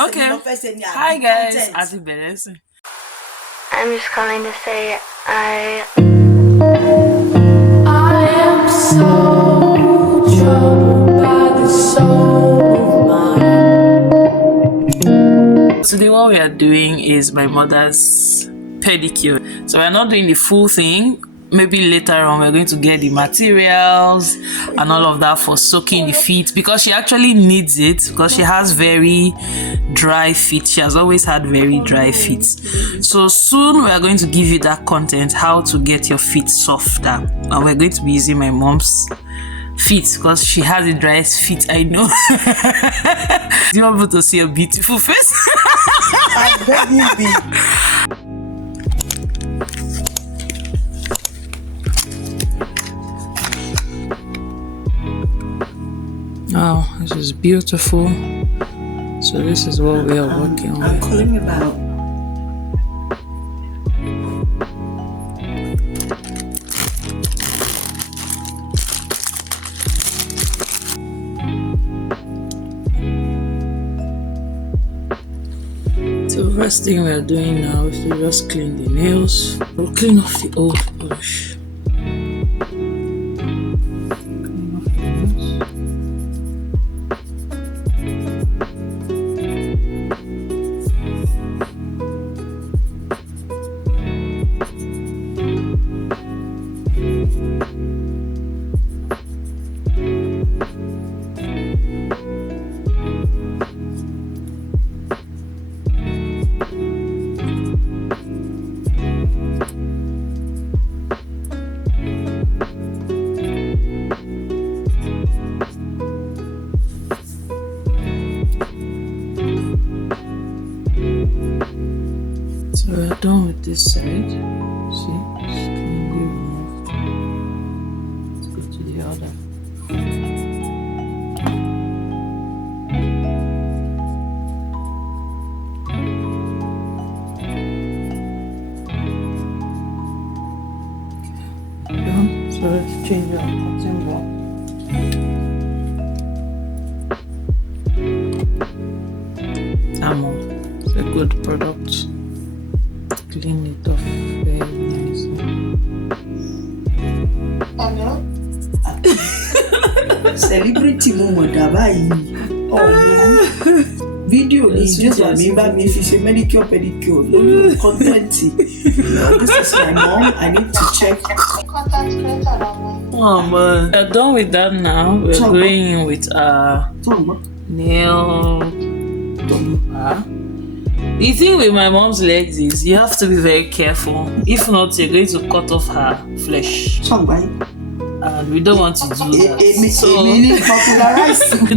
Okay. Hi guys. I'm just calling to say I am so troubled by the soul of mine. Today what we are doing is my mother's pedicure. So we're not doing the full thing. Maybe later on we're going to get the materials and all of that for soaking the feet, because she actually needs it because she has very dry feet. She has always had very dry feet. So soon we are going to give you that content, how to get your feet softer, and we're going to be using my mom's feet because she has the driest feet I know. Do you want people to see a beautiful face? I beg you, be. Oh, this is beautiful. So this is what we are working on. I'm calling about. So first thing we are doing now is to just clean the nails. We'll clean off the old polish. So we're done with this side. See, it's completely removed. Let's go to the other. Okay. Done. So let's change our cotton ball. Ammo. It's a good product. Clean it off very nicely. Celebrity moment, oh, video is just remember me if you say manicure, pedicure, no content. This is my mom. I need to check. Oh man, we're done with that now. We're going in with nail. The thing with my mom's legs is you have to be very careful. If not, you're going to cut off her flesh. And we don't want to do that.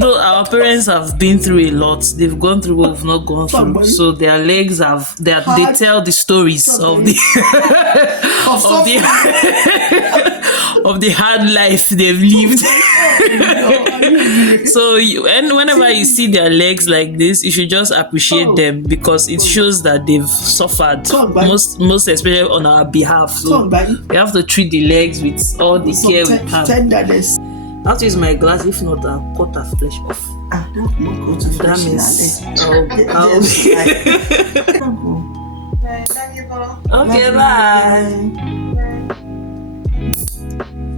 So, our parents have been through a lot. They've gone through what we've not gone through. So their legs they tell the stories of the of the hard life they've lived. So whenever you see their legs like this, you should just appreciate them because it shows that they've suffered, most especially on our behalf. So we have to treat the legs with all the care we can. Tenderness. I have to use my glass, if not I'll cut her flesh off. That means okay, bye.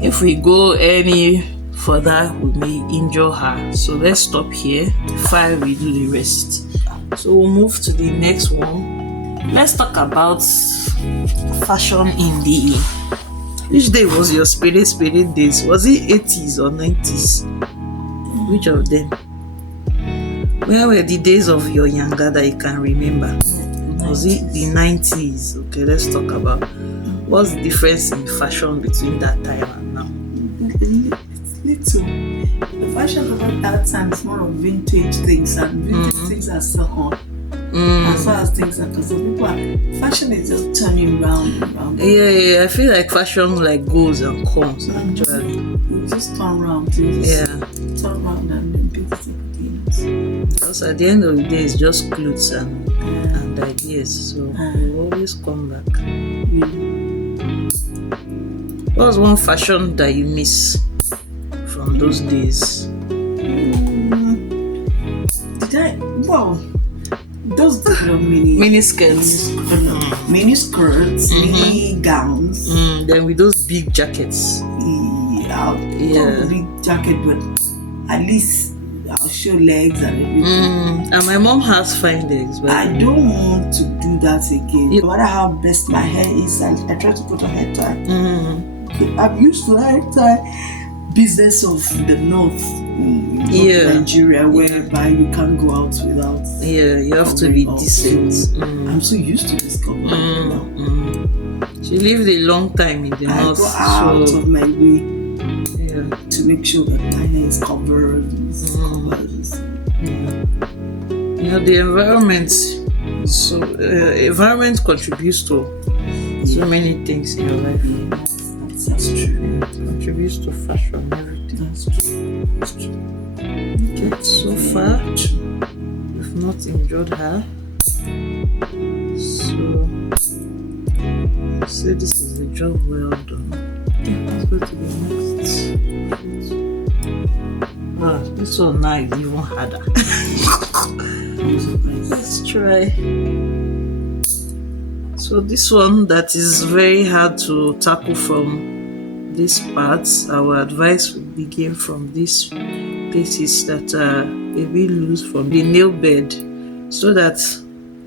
If we go any further, we may injure her. So let's stop here before we do the rest. So we'll move to the next one. Let's talk about fashion in the... Which day was your spirit days? Was it 80s or 90s? Which of them? Where were the days of your younger that you can remember? Was it the 90s? Okay, let's talk about what's the difference in fashion between that time and now. Little. The fashion of that time is more of vintage things, and vintage things are still on. As far as things are concerned, fashion is just turning round and round. Yeah, I feel like fashion like goes and comes actually. You just turn round. Turn round and then beauty begins. Because at the end of the day, it's just clothes and ideas, so we'll always come back. What was one fashion that you miss from those days? Well, Those mini Mini skirts. mini skirts, mini gowns. Then with those big jackets. Yeah, not big jacket, but at least I'll show legs and everything. And my mom has fine legs, but I don't want to do that again. No matter how best my hair is, I try to put a hair tie. I'm used to hair tie business of the north, Nigeria, whereby you can't go out without. Yeah, you have to be decent. So I'm so used to this government now. She lived a long time in the I north, go out of my way yeah. to make sure that my hair is covered. You know, the environment. So environment contributes to so many things in your life. That's true. It contributes to fashion, everything. That's true. That's true. Okay, so far we've not injured her. So this is the job well done. Let's go to the next. This one now is even harder. Let's try. So this one that is very hard to tackle from these parts, our advice would begin from these places that are a bit loose from the nail bed, so that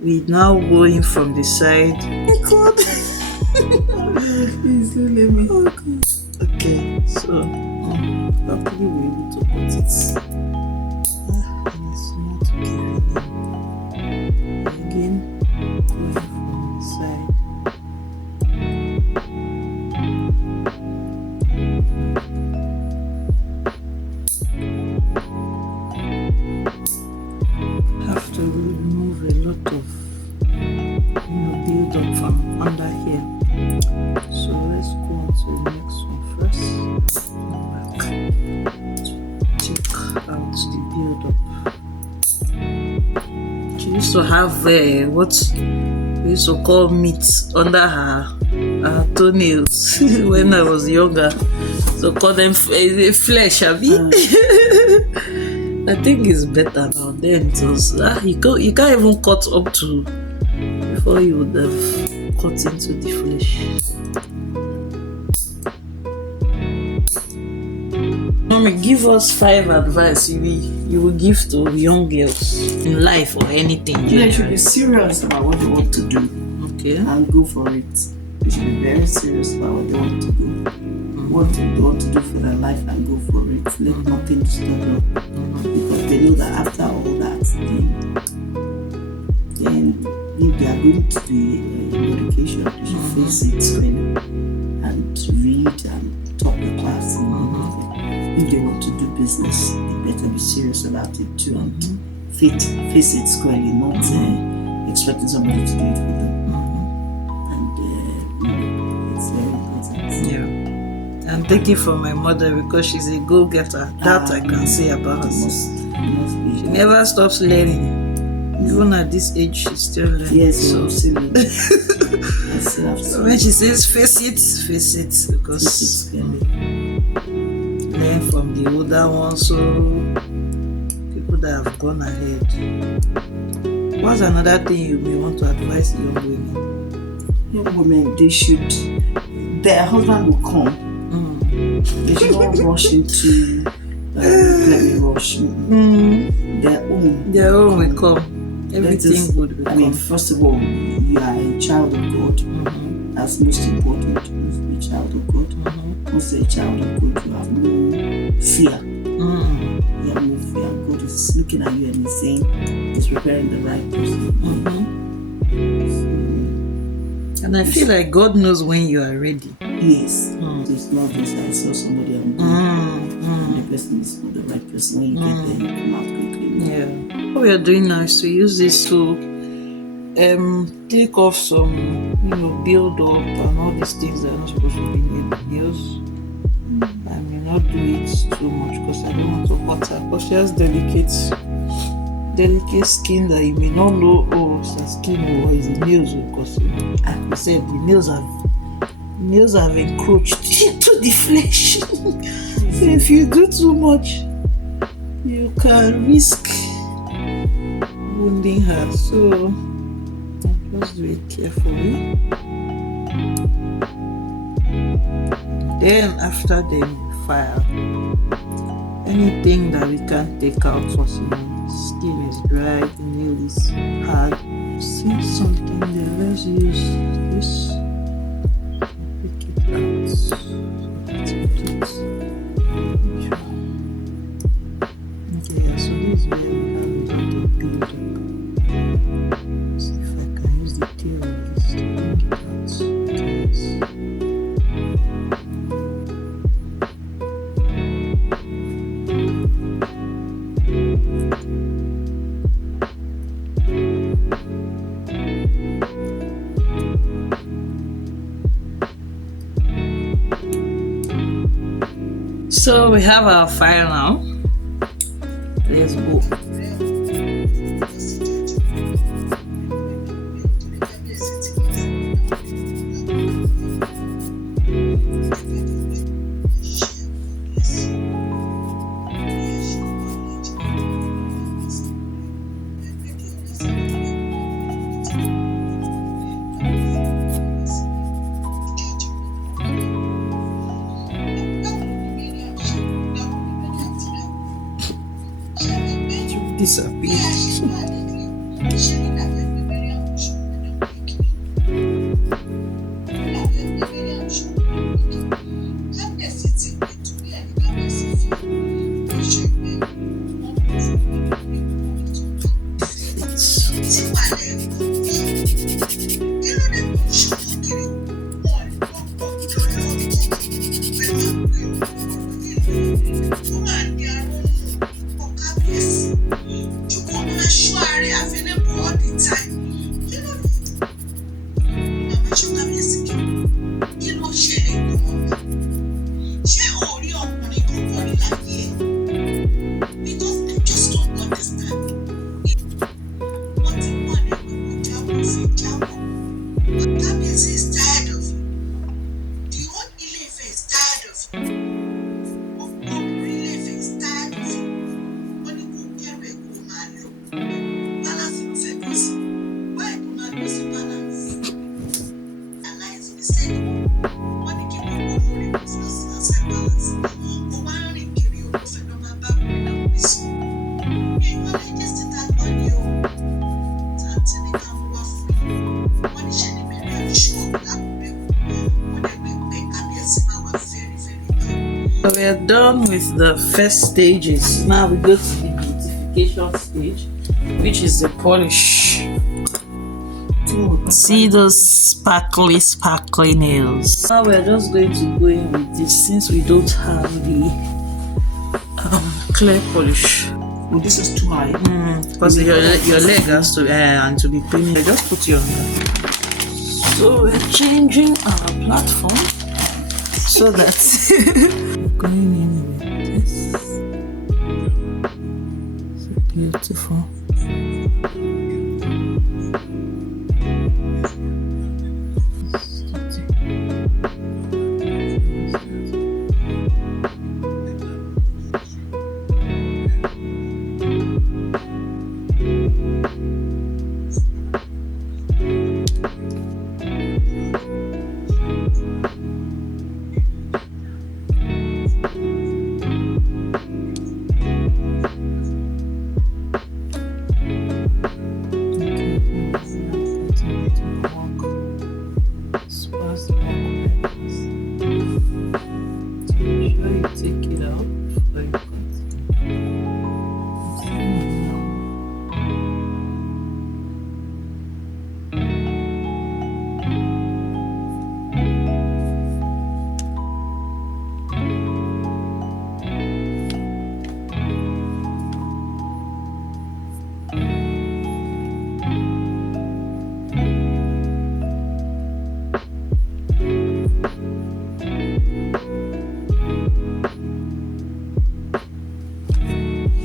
we now go in from the side. Oh God! Please don't let me. Oh God. Okay, so hopefully we're able to put it. It's not giving again. Going from the side. Have to remove a lot of build up from under here. So let's go on to the next one first. Take out the build up. She used to have what we used to call meat under her toenails when I was younger. So call them flesh, abi. I think it's better now. Then it was you can't even cut up to before you would have cut into the flesh. Mommy, give us 5 advice you will give to young girls in life or anything. They should be serious about what they want to do. Okay. And go for it. They should be very serious about what they want to do. What they want to do for their life and go for it. Let nothing stop them. Because they know that after all that, then if they are going to do education, they should face it squarely and read and top the class. If they want to do business, they better be serious about it too and face it squarely, not expecting somebody to do it for them. And it's very important. Yeah. And thank you for my mother, because she's a go-getter. That I can say about her. She never stops learning. Even at this age, she's still learning. Yes, so absolutely. So when she says face it, because learn from the older ones, so people that have gone ahead. What's another thing you may want to advise young women? Young women, their husband will come. They should not rush into let me rush. Their own will come. Everything good will come. I mean, first of all, you are a child of God. That's most important. You must be a child of God. Once you're a child of God, you have no fear. You have no fear. God is looking at you and he's saying he's preparing the right person. And I feel like God knows when you are ready. Yes. It's not just I saw somebody and the person is not the right person. When you get there, you come out quickly. Yeah. What we are doing now is to use this to take off some, build up and all these things that are not supposed to be near the nails. I may not do it too much because I don't want to hurt her, because she has delicate skin that you may not know, it's her skin or it's the nails, because like I said, the nails have encroached into the flesh. So if you do too much, you can risk wounding her. So I'll just do it carefully. Then after the file, anything that we can take out was skin is dry, the nail is hard. See something there, let's use this. Pick it out. So that's it. Okay, yeah, so this is where we have the build up. See if I can use the tail of this to bring it out. Yes. So we have our file now. Let's go. Disappear. So we are done with the first stages. Now we go to the beautification stage, which is the polish. See those sparkly nails. Now we're just going to go in with this since we don't have the clear polish. Oh, this is too high. Because your leg has to and to be clean. I just put you on that. So we're changing our platform so that going in with this. So beautiful.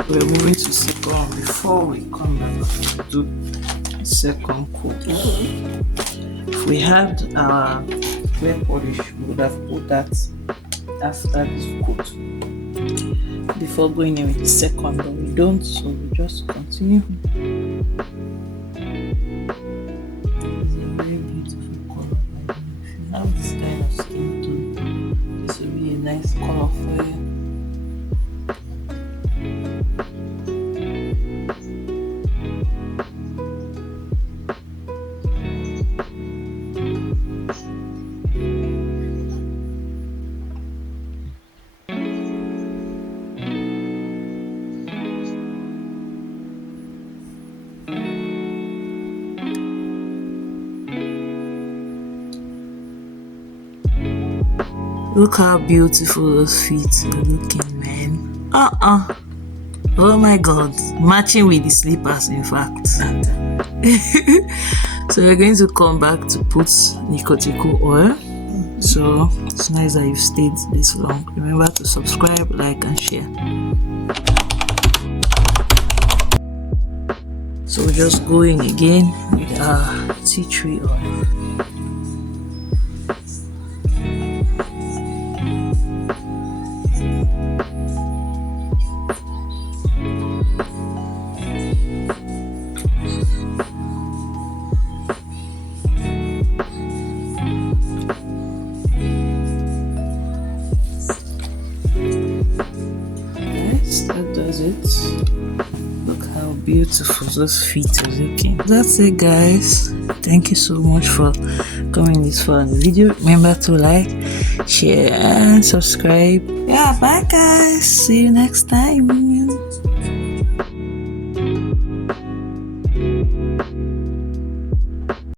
We're moving to second before we come back to do second coat. If we had our clear polish, we would have put that after this coat before going in with the second, but we don't, so we just continue. Look how beautiful those feet are looking, man. Oh my god. Matching with the slippers, in fact. So we're going to come back to put Nicotico oil. So it's nice that you've stayed this long. Remember to subscribe, like and share. So we're just going again with our tea tree oil. That does it. Look how beautiful those feet are looking. That's it, guys. Thank you so much for coming this far in the video. Remember to like, share and subscribe. Yeah, bye guys, see you next time.